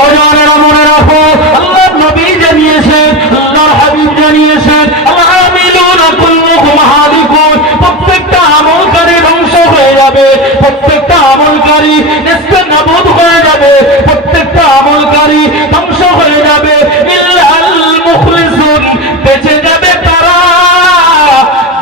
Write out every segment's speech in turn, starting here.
ও জানেরা মনে রাখো, আল্লাহর নবী জানিয়েছেন, আল্লাহর হাবিব জানিয়েছেন, আল-আমিলুনা কুল্লুহুম হালিকুন, প্রত্যেকটা আমলকারী ধ্বংস হয়ে যাবে, প্রত্যেকটা আমলকারী নিস্তেনাবুদ হয়ে যাবে, প্রত্যেকটা আমলকারী ধ্বংস হয়ে যাবে, ইল্লাল মুখলিসুন, বেঁচে যাবে তারা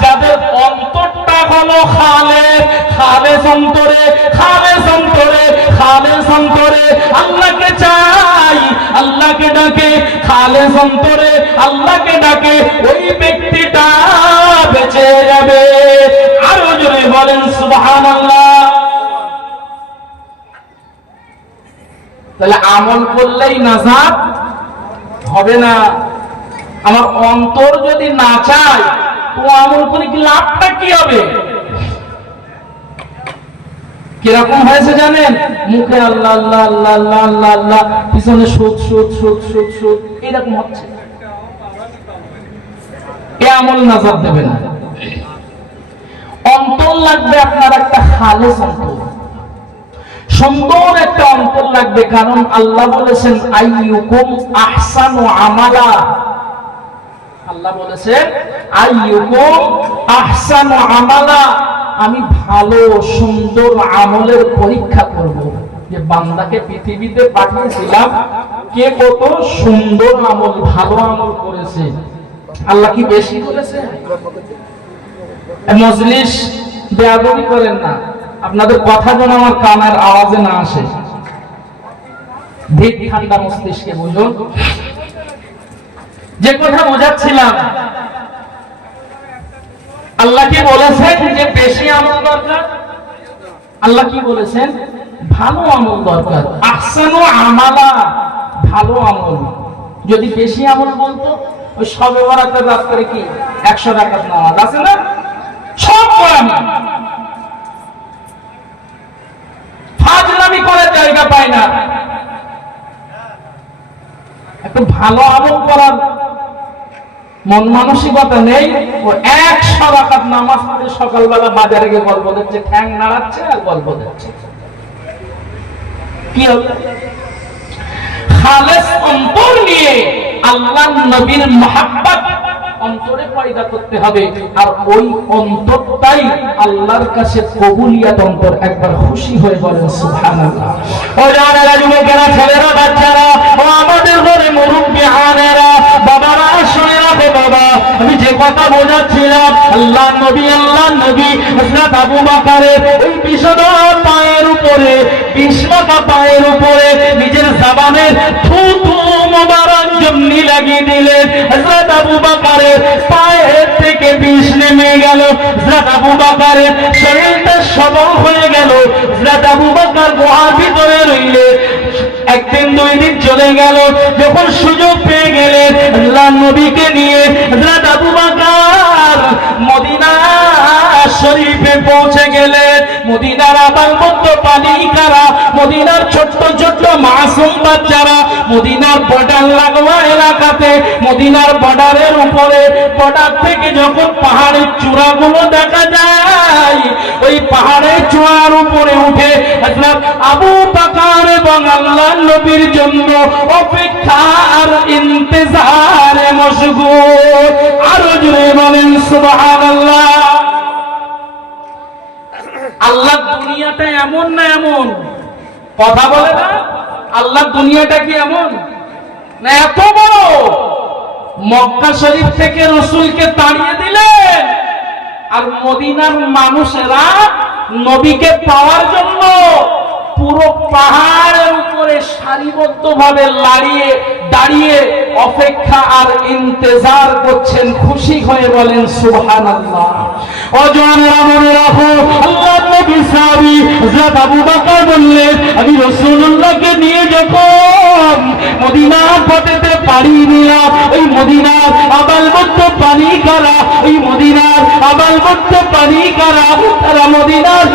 যাদের অন্তরটা হলো খালেস, খালেস অন্তরে, খালেস অন্তরে, খালেস অন্তরে আল্লাহকে চাই, আল্লাহকে ডাকে, খালেস অন্তরে আল্লাহকে ডাকে, ওই ব্যক্তিটা বেঁচে যাবে। আরো জোরে বলেন সুবহানাল্লাহ। তাহলে আমল করলেই নাজাত হবে না। আমার অন্তর যদি না চায় তো আমল করে কি লাভটা কি হবে? কিরকম হয়েছে জানেন? মুখে আল্লাহ আল্লাহ আল্লাহ আল্লাহ আল্লাহ আল্লাহ, পিছনে সুদ সুদ সুদ সুদ সুদ, এরকম হচ্ছে। এ আমল নাজাত দেবে না। অন্তর লাগবে আপনার একটা খালেস অন্তর, সুন্দর একটা অন্তর লাগবে। কারণ আল্লাহ বলেছেন আইয়ুকুম আহসানু আমালা, আল্লাহ বলেছেন আইয়ুকুম আহসানু আমালা, আমি ভালো সুন্দর আমলের পরীক্ষা করব, যে বান্দাকে পৃথিবীতে পাঠিয়েছিলাম কে কত সুন্দর আমল ভালো আমল করেছে। আল্লাহ কি বেশি করেছে? মজলিস বেয়াদবি করেন না, আপনাদের কথা যেন আমার কানের আওয়াজে না আসে। ধীর ঠান্ডা মস্তিষ্কে বুঝুন। যে কথা বোঝাচ্ছিলাম, আল্লাহ কি বলেছেন যে বেশি আমল দরকার? আল্লাহ কি বলেছেন? ভালো আমল দরকার। আহসানু আমালা, ভালো আমল। যদি বেশি আমল বলতো, ওই শবে বরাতের রাত করে কি 100 রাকাত নামাজ আছে না, সব করামি ফাজলামি করার জায়গা পায় না। একটু ভালো আমল করার মন মানসিকতা নেই। ও 100 রাকাত নামাজ পড়ে সকালবেলা বাজারে গিয়ে গল্প দিচ্ছে, ঠ্যাং নাড়াচ্ছে আর গল্প দিচ্ছে। কি হলো? খালেস অন্তর নিয়ে আল্লাহর নবীর মহব্বত অন্তরে পয়দা করতে হবে, আর ওই অন্তরটাই আল্লাহর কাছে কবুলিয়াত অন্তর। একবার খুশি হয়ে বলেন সুবহানাল্লাহ। ও জানেরা, যুবকেরা, ছেলেরা, বাচ্চারা, ও আমাদের ঘরে মুরব্বি আনেরা, বাবারা, শুনে রাখো বাবা, আমি যে কথা বোঝাচ্ছিলাম, আল্লাহর নবী হযরত আবু বকরের ওই বিশুদ্ধ পায়ের উপরে, বিশ্বকা পায়ের উপরে নিজের জবানের থুথু মোবারক জমনি লাগিয়ে দিলেন। হযরত আবু বকরের পায়ের থেকে বিষ নেমে গেল, হযরত আবু বকরের শরীরটা সবল হয়ে গেল। হযরত আবু বকর গুহার ভিতরে রইলেন। একদিন দুই দিন চলে গেল, যখন সুযোগ পেয়ে গেলেন আল্লাহর নবীকে নিয়ে হযরত আবু বকর মদিনা শরীফে পৌঁছে গেলেন। মদিনার আবালবৃদ্ধ বালিকারা, মদিনার ছোট্ট ছোট্ট মাসুম বাচ্চারা, মদিনার বর্ডার লাগোয়া এলাকাতে, মদিনার বর্ডারের উপরে, বর্ডার থেকে যখন পাহাড়ের চূড়াগুলো দেখা যায়, ওই পাহাড়ের চূড়ার উপরে উঠে হযরত আবু বকর এবং আল্লাহর নবীর জন্য অপেক্ষা আর ইন্তজারে মশগুল। আরো জোরে বলেন সুবহানাল্লাহ। আল্লাহ দুনিয়াটা এমন না এমন? কথা বলে না? আল্লাহ দুনিয়াটা কি এমন না এত বড়? মক্কা শরীফ থেকে রাসূলকে তাড়িয়ে দিলেন, আর মদিনার মানুষেরা নবীকে পাওয়ার জন্য পুরো পাহাড়ের উপরে সারিবদ্ধভাবে দাঁড়িয়ে অপেক্ষা আর ইন্তজার করছেন। খুশি হয়ে বলেন সুবহানাল্লাহ। ও জওয়ানেরা, মনে রাখো, আল্লাহর নবী সাহাবী হযরত আবু বকর বললেন, আমি রাসূলুল্লাহকে নিয়ে যখন মদিনার পথেতে পাড়ি দিলাম, ওই মদিনার আবালবৃদ্ধ বালিকারা, ওই মদিনার আবালবৃদ্ধ বালিকারা, তারা মদিনার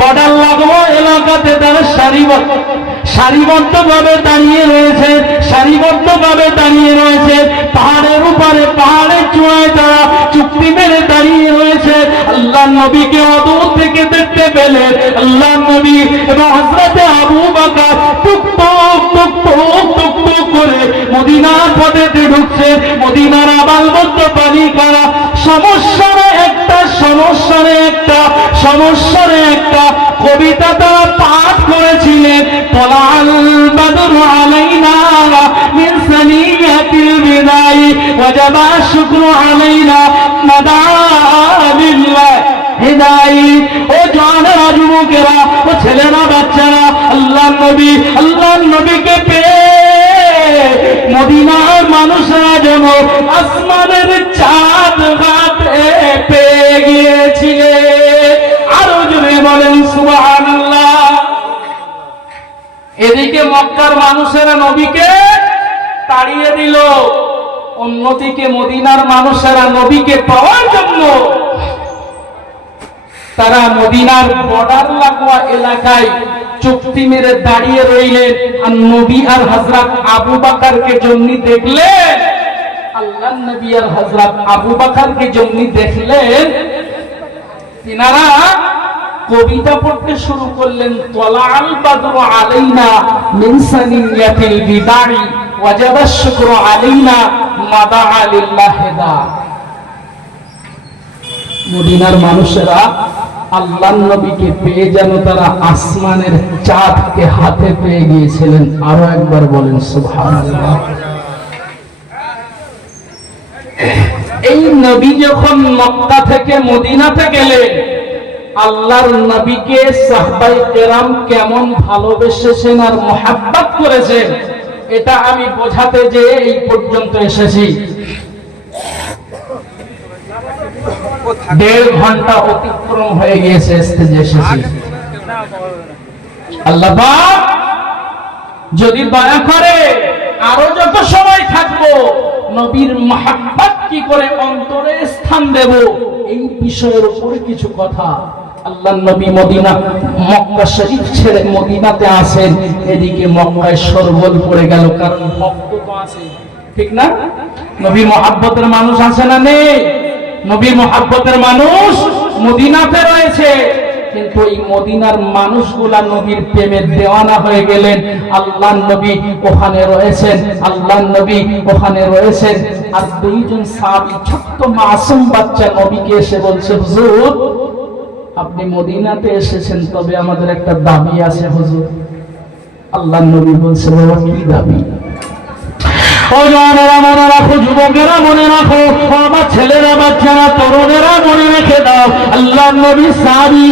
বর্ডার লাগোয়া এলাকাতে তারা সারিবদ্ধভাবে দাঁড়িয়ে রয়েছে, সারিবদ্ধভাবে দাঁড়িয়ে রয়েছে। পাহাড়ের উপরে, পাহাড়ের চূড়ায় তারা চুক্তি মেরে দাঁড়িয়ে রয়েছে। আল্লাহর নবীকে অদূর থেকে দেখতে পেলেন। আল্লাহর নবী এবং হযরত আবু বকর টুক টুক টুক টুক হচ্ছে মদিনার আবালবৃদ্ধ বালিকারা সমস্যারে একটা কবিতা তারা পাঠ করেছিলেন। তলাল বাদরু আলাইনা মিন সানিয়াতিল বিদাই ওয়াজাবা শুকরু আলাইনা মাদা বিল্লাহ হিদাই। ও জানেরা, যুবকেরা, ও ছেলেরা, বাচ্চারা, আল্লাহর নবীকে পেয়ে মদিনার মানুষরা যেন আসমানের চাঁদ হাতে পেয়ে গিয়েছিলেন। আরো জোরে বলেন সুবহানাল্লাহ। এদিকে মক্কার মানুষেরা নবীকে তাড়িয়ে দিল, অন্যদিকে মদিনার মানুষেরা নবীকে পাওয়ার জন্য তারা মদিনার বর্ডার লাগোয়া এলাকায় চুক্তি মেরে দাঁড়িয়ে রইলেন। আর নবী আর হযরত আবু বকরকে যেমনি দেখলেন, আল্লাহর নবী আর হযরত আবু বকরকে যেমনি দেখলেন, তিনারা কবিতা পড়তে শুরু করলেন। তলাআল বাদরু আলাইনা মিন সানিয়াতিল বিদাই ওয়াজাবা শুকরু আলাইনা মাদা লিল্লাহি দা। মদিনার মানুষেরা আল্লাহর নবীকে পেয়ে যেন তারা আসমানের চাঁদকে হাতে পেয়ে গিয়েছিলেন। আরো একবার বলেন সুবহানাল্লাহ। এই নবী যখন মক্কা থেকে মদিনাতে গেলেন, আল্লাহর নবীকে সাহাবায়ে কেরাম কেমন ভালোবেসেছেন আর মুহাব্বত করেছেন, এটা আমি বোঝাতে যে এই পর্যন্ত এসেছি। 1.5 ঘন্টা অতিক্রম হয়ে গিয়েছে স্টেজে এসেছি। আল্লাহ পাক যদি দয়া করে আরো যত সময় থাকবো, নবীর মুহাব্বত কি করে অন্তরে স্থান দেব, এই বিষয়ের উপরে কিছু কথা। আল্লাহর নবী মক্কা শরীফ ছেড়ে মদিনাতে আসেন, এদিকে মক্কায় শোরগোল পড়ে গেল, কারণ ভক্ত তো আছে, ঠিক না? নবীর মুহাব্বতের মানুষ আছে না নেই? নবীর মুহাব্বতের মানুষ মদিনাতে রয়েছে, কিন্তু এই মদিনার মানুষগুলা নবীর প্রেমে দেওয়ানা হয়ে গেলেন। আল্লাহর নবী ওখানে রয়েছেন, আর দুইজন সাহাবী, ছোট্ট মাসুম বাচ্চা, নবীকে এসে বলছে, হুজুর আপনি মদিনাতে এসেছেন, তবে আমাদের একটা দাবি আছে হুজুর। আল্লাহর নবী বলছে, বাবা কি দাবি? ও জানেরা, মনে রাখো, যুবকেরা মনে রাখো, আমার ছেলেরা, বাচ্চারা, তরুণেরা মনে রেখে দাও। আল্লাহর নবী সাহাবী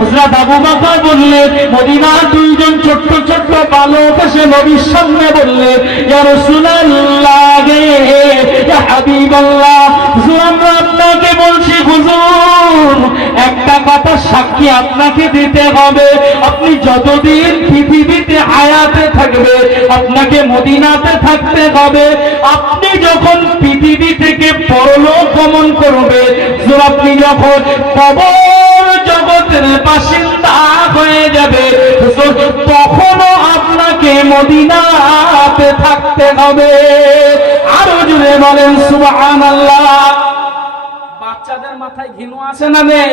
হযরত আবু বকর বললেন, মদিনার দুইজন ছোট্ট ছোট্ট বালক এসে নবীর সামনে বললেন, ইয়া রাসূলুল্লাহ, ইয়া হাবিবাল্লাহ, হুজুর আমরা আপনাকে বলছি, হুজুর একটা কথা সাক্ষী আপনাকে দিতে হবে, আপনি যতদিন পৃথিবীতে হায়াতে থাকবে আপনাকে মদিনাতে থাকতে হবে। আপনি যখন পৃথিবী থেকে পরলোক গমন করবে, আপনি যখন কবর জগতের বাসিন্দা হয়ে যাবে, তখনও আপনাকে মদিনাতে থাকতে হবে। আরো জোরে বলেন সুবহানাল্লাহ। বাচ্চাদের মাথায় ঘিনু আছে না নেই?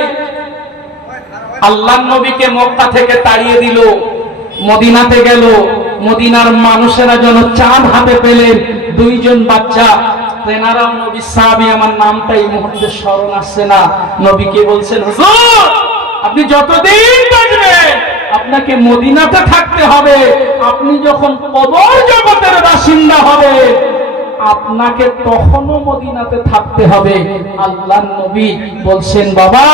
আল্লাহর নবীকে মক্কা থেকে তাড়িয়ে দিল, মদিনাতে গেল, মদিনার মানুষেরা যেন চাঁদ হাতে পেলেন। দুইজন বাচ্চা, তেনারাও নবী সাহাবী, আমার নামটা এই মুহূর্তে স্মরণ আসছে না, নবীকে বলছেন, হুজুর আপনি যতদিন বাঁচবেন আপনাকে মদিনাতে থাকতে হবে, আপনি যখন কবর জগতের বাসিন্দা হবে আপনাকে তখনও মদিনাতে থাকতে হবে। আল্লাহর নবী বলছেন, বাবা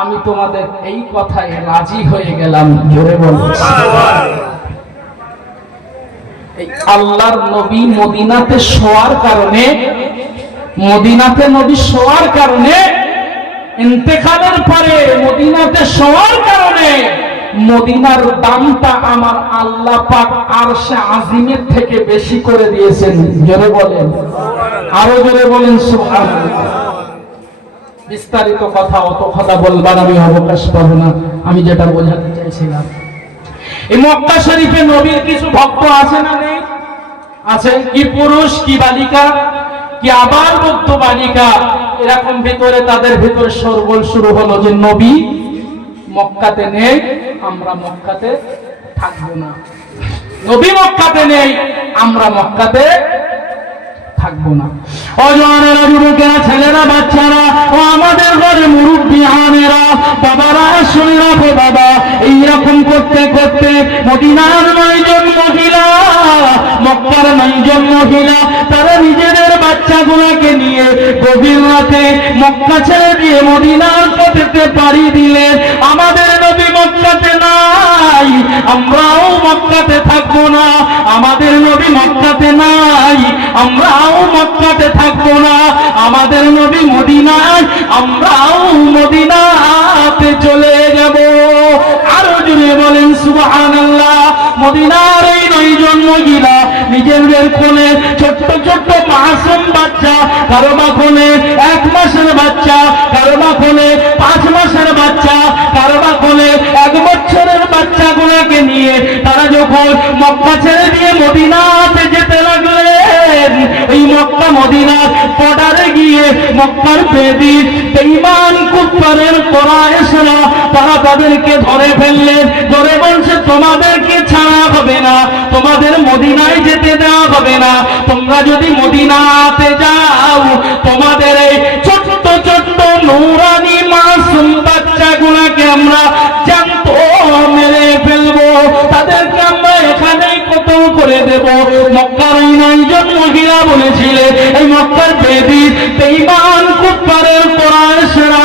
আমি তোমাদের এই কথায় রাজি হয়ে গেলাম। জোরে বলুন সুবহানাল্লাহ। আল্লাহর নবী মদিনাতে শোয়ার কারণে, ইন্তেকালের পরে মদিনাতে শোয়ার কারণে মদিনার দামটা আমার আল্লাহ পাক আরশে আজিমের থেকে বেশি করে দিয়েছেন। জোরে বলেন, আরো জোরে বলেন সুবহানাল্লাহ। বিস্তারিত কথা, অত কথা বলবার আমি অবকাশ পাবো না। আমি যেটা বোঝাতে চাইছিলাম, এই মক্কা শরীফে নবীর কিছু ভক্ত আছে না নেই? আছে। কি পুরুষ, কি বালিকা, কি আবার ভক্ত বালিকা, এরকম ভিতরে তাদের ভিতরে শোরগোল শুরু হলো যে নবী মক্কাতে নেই, আমরা মক্কাতে থাকবো না। নবী মক্কাতে নেই, আমরা মক্কাতে থাকবো না। অজওয়ানেরা, যুবকেরা, ছেলেরা, বাচ্চারা ও আমাদের ঘরে মুরব্বিয়ানেরা, বাবারা, শুনে রাখো বাবা, এইরকম করতে করতে মদিনার 9 জন মহিলা, মক্কার 9 জন মহিলা, তারা নিজেদের বাচ্চাগুলোকে নিয়ে গভীর রাতে মক্কা ছেড়ে দিয়ে মদিনার পথেতে পাড়ি দিলেন। আমাদের নবী মক্কাতে নাই, আমরাও মক্কাতে থাকবো না। আমাদের নবী মক্কাতে নাই, আমরাও মক্কাতে থাকবো না। আমাদের নবী মদিনায়, আমরাও মদিনাতে চলে যাব। আরো জুড়ে বলেন সুবহানাল্লাহ। মদিনার এই 9 জন মহিলা নিজেদের কোলে ছোট্ট ছোট্ট মাসুম বাচ্চা, কারো বা কোলে 1 মাসের বাচ্চা, কারো বা কোলে 5 মাসের বাচ্চা, কারো বা কোলে 1 বছরের বাচ্চাগুলোকে নিয়ে তারা যখন মক্কা ছেড়ে দিয়ে মদিনাতে যেতে লাগলেন, এই মক্কা মদিনার বর্ডারে গিয়ে মক্কার বেদী বেঈমান কুফারের কোরাইশরা তারা তাদেরকে ধরে ফেললেন। ধরে বলছে, তোমাদেরকে ছাড়া হবে না, তোমাদের মদিনায় যেতে দেওয়া হবে না। তোমরা যদি মদিনাতে যাও, তোমাদের এই ছোট্ট ছোট্ট নূরানি মাসুম বাচ্চাগুলোকে আমরা জ্যান্ত মেরে ফেলবো, তাদেরকে আমরা এখানেই কতল করে দেব। মক্কার ওই 9 জন মহিলা বলেছিলেন, এই মক্কার বেদী বেঈমান কুফারের কোরাইশরা,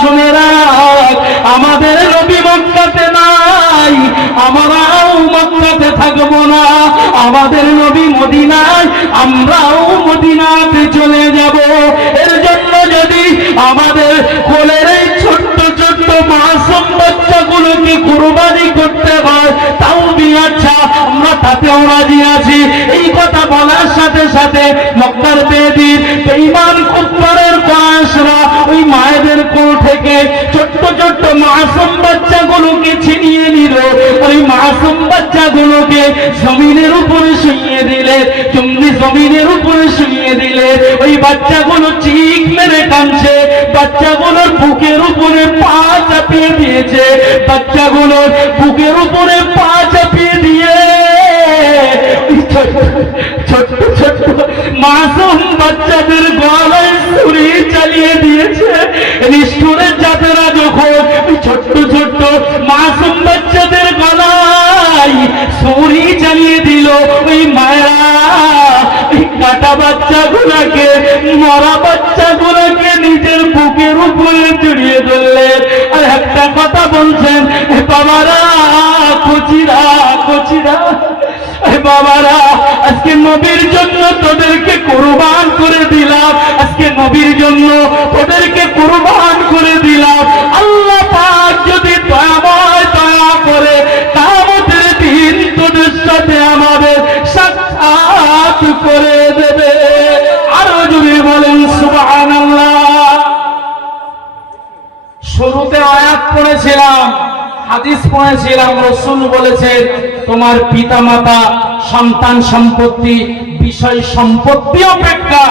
শুনে রাখ, আমাদের নবী মক্কাতে নাই, আমরাও মক্কাতে থাকবো না। আমাদের নবী মদিনায়, আমরাও মদিনাতে চলে যাব। এর জন্য যদি আমাদের কোলের এই ছোট্ট ছোট্ট মাসুম বাচ্চাগুলোকে কুরবানি করতে হয়, তাও আচ্ছা, আমরা তাতেও রাজি আছি। এই কথা বলার সাথে সাথে মক্কার বেদী বেঈমান কুফারের কোরাইশরা ওই মায়েদের কোল থেকে ছোট্ট ছোট্ট মাসুম বাচ্চাগুলোকে ছিনিয়ে নিল। ওই মাসুম বাচ্চাগুলোকে জমিনের উপরে শুইয়ে দিলে, জমিনের উপরে শুইয়ে দিলে। ওই বাচ্চাগুলো চিক মেরে কাঁদছে, বাচ্চাগুলোর বুকের উপরে পা চাপিয়ে দিয়েছে, বাচ্চাগুলোর বুকের উপরে পা চাপিয়ে দিয়ে ছোট্ট ছোট্ট মাসুম বাচ্চাদের গলায় ছুরি চালিয়ে দিয়েছে। নিষ্ঠুরের জাতেরা যখন ছোট্ট ছোট্ট মাসুম বাচ্চাদের গলায় ছুরি চালিয়ে দিল, ওই মায়েরা এই কাটা বাচ্চাগুলোকে, মরা বাচ্চাগুলোকে নিজের বুকের উপরে জড়িয়ে ধরলেন। আর একটা কথা বলছেন, বাবারা, কচিরা কচিরা, বাবারা, আজকে নবীর জন্য তোদেরকে কুরবান করে দিলাম, আজকে নবীর জন্য তোদেরকে কুরবান করে দিলাম। আল্লাহ পাক যদি দয়াময় দয়া করে কিয়ামতের দিন তোদের সাথে আমাদের সাক্ষাৎ করে দেবে। আরো যদি বলেন সুবহানাল্লাহ। শুরুতে আয়াত পড়েছিলাম, হাদিস পড়েছিলাম, রাসূল বলেছেন, তোমার পিতামাতা, সন্তান সম্পত্তি, বিষয় সম্পত্তি অপেক্ষা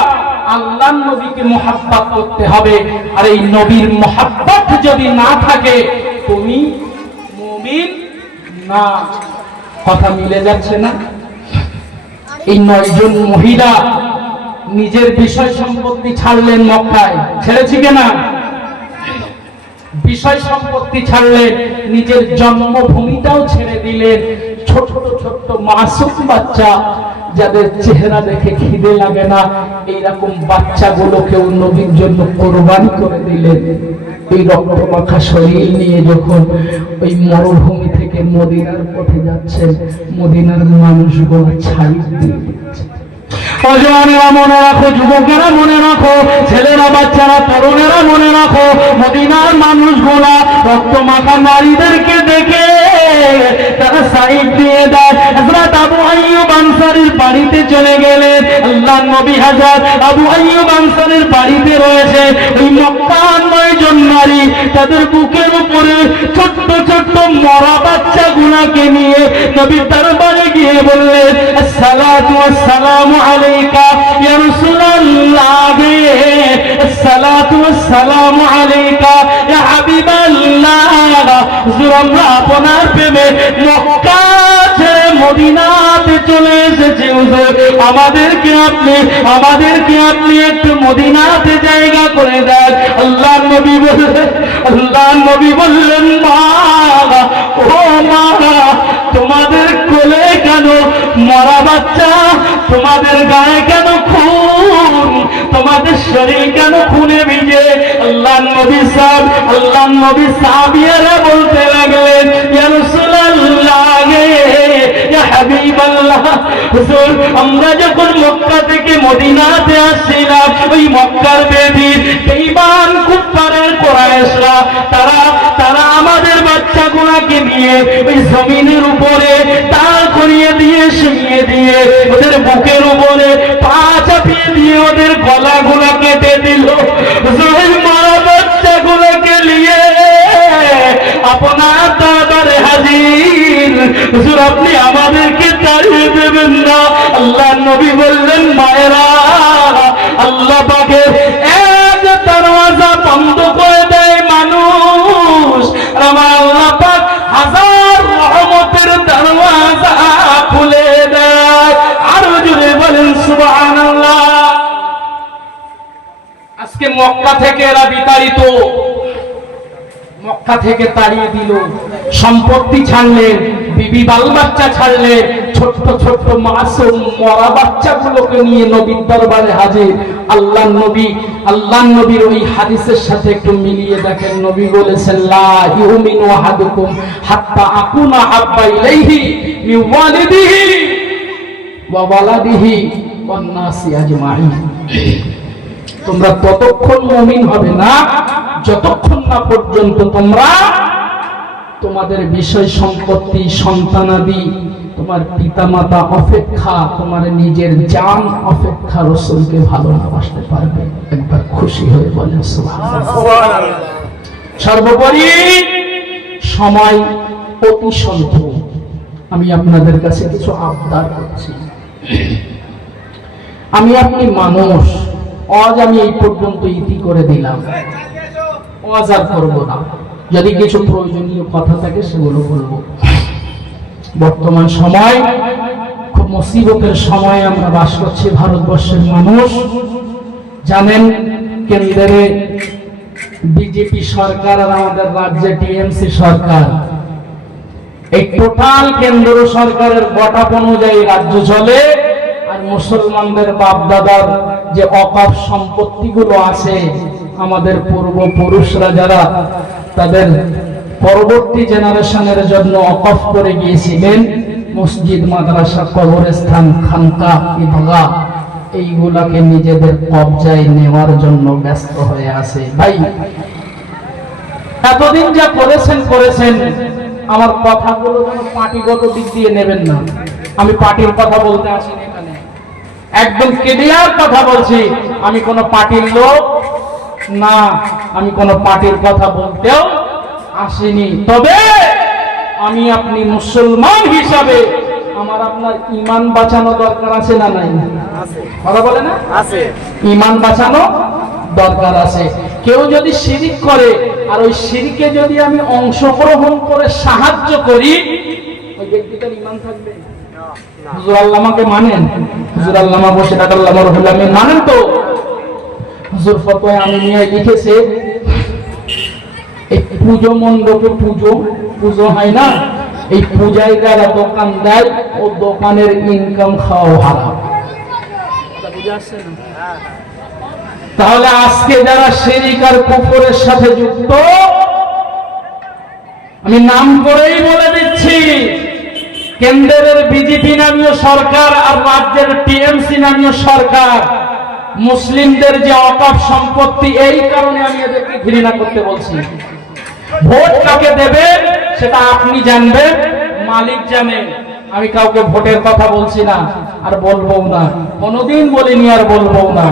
আল্লাহর নবীকে মুহাব্বত করতে হবে। আর এই নবীর মুহাব্বত যদি না থাকে, তুমি মুমিন না। কথা মিলে যাচ্ছে না? এই 9 জন মহিলা নিজের বিষয় সম্পত্তি ছাড়লেন মক্কায়, ছেড়েছি কিনা? বিষয় সম্পত্তি ছাড়লেন, নিজের জন্মভূমিটাও ছেড়ে দিলেন। ছোট ছোট মাসুম বাচ্চা, যাদের চেহারা দেখে খিদে লাগে না, এইরকম বাচ্চাগুলোকেও নবীর জন্য কোরবানি করে দিলেন। এই রক্তমাখা শরীর নিয়ে যখন ওই মরুভূমি থেকে মদিনার পথে যাচ্ছেন, মদিনার মানুষগুলো ছাই দিয়ে দিচ্ছে। অজওয়ানেরা মনে রাখো, যুবকেরা মনে রাখো, ছেলেরা, বাচ্চারা, তরুণেরা মনে রাখো, মদিনার মানুষগুলা রক্তমাখা নারীদেরকে দেখে তারা সাইড দিয়ে দেয়। হযরত আবু আইয়ুব আনসারীর বাড়িতে চলে গেলেন। আল্লাহর নবী হযরত আবু আইয়ুব আনসারীর বাড়িতে রয়েছে ওই মক্কার 9 জন নারী, তাদের বুকের উপরে ছোট্ট ছোট্ট মরা বাচ্চাগুলাকে নিয়ে নবীর দরবারে গিয়ে বললেন, আসসালাতু ওয়াসসালামু আলাইকা ইয়া রাসূলুল্লাহ, আসসালাতু ওয়াসসালামু আলাইকা ইয়া হাবিবাল্লাহ। হুজুর, আমরা আপনার প্রেমে মক্কা ছেড়ে মদিনাতে চলে এসেছে হুজুর, আমাদেরকে আপনি একটু মদিনাতে জায়গা করে দেন। আল্লাহর নবী বললেন মা, ও মা, তোমাদের কোলে কেন মরা বাচ্চা, তোমাদের গায়ে কেন খুন, তোমাদের শরীর কেন খুনে ভিজে? আল্লাহর নবী সাহাবীরা বলতে লাগলেন, ইয়া রাসূলুল্লাহ, ইয়া হাবিবাল্লাহ, হুজুর আমরা যখন মক্কা থেকে মদিনাতে আসছিলাম, ওই মক্কার বেদির বেঈমান কুফারের কুরাইশরা তারা আমাদের বাচ্চাগুলোকে নিয়ে ওই জমিনের উপরে দাঁড় করিয়ে দিয়ে শুইয়ে দিয়ে ওদের বুকের উপরে পা চাপিয়ে দিয়ে ওদের গলাগুলো কেটে দিল। ওই মারা বাচ্চাগুলোকে নিয়ে আপনার দরবারে হাজির, হুজুর আপনি আমাদেরকে তাড়িয়ে দেবেন না। আল্লাহর নবী বললেন, মায়েরা, আল্লাহ পাকের এক দরওয়াজা বন্ধ করে দেয় মানুষ, আমার আল্লাহ পাক হাজার রহমতের দরওয়াজা খুলে দেয়। আরো জোরে বলেন সুবহানাল্লাহ। আজকে মক্কা থেকে এরা বিতাড়িত, মক্কা থেকে তাড়িয়ে দিল, সম্পত্তি ছাড়লেন, বিবি বাল বাচ্চা ছাড়লেন, ছোট্ট ছোট্ট মাসুম মরা বাচ্চাগুলোকে নিয়ে নবীর দরবারে হাজির। আল্লাহর নবীর ওই হাদিসের সাথে একটু মিলিয়ে দেখেন। নবী বলেছেন, লা ইউমিনু আহাদুকুম হাত্তা আকুনা হাব্বা ইলাইহি মিন ওয়ালিদিহি ওয়া ওয়ালাদিহি ওয়ান নাসি আজমাইন। তোমরা ততক্ষণ মুমিন হবে না যতক্ষণ না পর্যন্ত তোমরা তোমাদের বিষয় সম্পত্তি, সন্তানাদি, তোমার পিতামাতা অপেক্ষা, তোমার নিজের জান অপেক্ষা রাসূলকে ভালো না বাসতে পারবে। একবার খুশি হয়ে বলেন সুবহানাল্লাহ। সর্বোপরি সময় অতি স্বল্প, আমি আপনাদের কাছে কিছু আবদার করছি। আপনি মানুষ, আজ আমি এই পর্যন্ত ইতি করে দিলাম, আজ আর করবো না। যদি কিছু প্রয়োজনীয় কথা থাকে সেগুলো বলবো। বর্তমান সময় খুব মুসিবতের সময় আমরা বাস করছি ভারতবর্ষের মানুষ। জানেন, কেন্দ্রে বিজেপি সরকার আর আমাদের রাজ্যে টিএমসি সরকার, এই টোটাল কেন্দ্র সরকারের বটাপ অনুযায়ী রাজ্য চলে। আর মুসলমানদের বাপদাদার যে অকাপ সম্পত্তিগুলো আছে, আমাদের পূর্বপুরুষরা যারা তাদের পরবর্তী জেনারেশনের জন্য অকাপ করে গিয়েছিলেন, মসজিদ, মাদ্রাসা, কবরস্থান, খানকা, ঈদগাহ, এইগুলাকে নিজেদের কবজায় নেওয়ার জন্য ব্যস্ত হয়ে আছে। ভাই, এতদিন যা করেছেন, আমার কথাগুলো যেন পার্টিগত দিক দিয়ে নেবেন না। আমি পার্টির কথা বলতে আসিনি এখানে, একদম ক্লিয়ার কথা বলছি। আমি কোন পার্টির লোক না, আমি কোন পার্টির কথা বলতেও আসিনি। তবে আপনি মুসলমান হিসাবে আমার আপনার ঈমান বাঁচানো দরকার আছে না নাই? কথা বলে না? আছে। ঈমান বাঁচানো দরকার আছে। কেউ যদি শিরিক করে আর ওই শিরিকে যদি আমি অংশগ্রহণ করে সাহায্য করি, ওই ব্যক্তিটার ঈমান থাকবে? হুজুর আল্লামাকে মানেন? হুজুর আল্লামা বসে আল্লামা রহুল আমিন মানেন তো? হুজুর ফতোয়া আমি নিয়ে লিখেছে, এই পুজো মণ্ডপে পুজো হয় না, এই পূজায় যারা দোকান দেয় ও দোকানের ইনকাম খাওয়া হারাম। তাহলে আজকে যারা শিরক আর কুফরের সাথে যুক্ত, আমি নাম করেই বলে দিচ্ছি, কেন্দ্রের বিজেপি নামীয় সরকার আর রাজ্যের টিএমসি নামীয় সরকার মুসলিমদের যে অকাপ সম্পত্তি, এই কারণে আমি এদেরকে ঘৃণা করতে বলছি। ভোট কাকে দেবেন সেটা আপনি জানবেন, মালিক জানেন। আমি কাউকে ভোটের কথা বলছি না, আর বলবো না, কোনোদিন বলিনি আর বলবো না।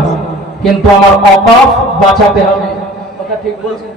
কিন্তু আমার অকাপ বাঁচাতে হবে। কথা ঠিক বলছেন?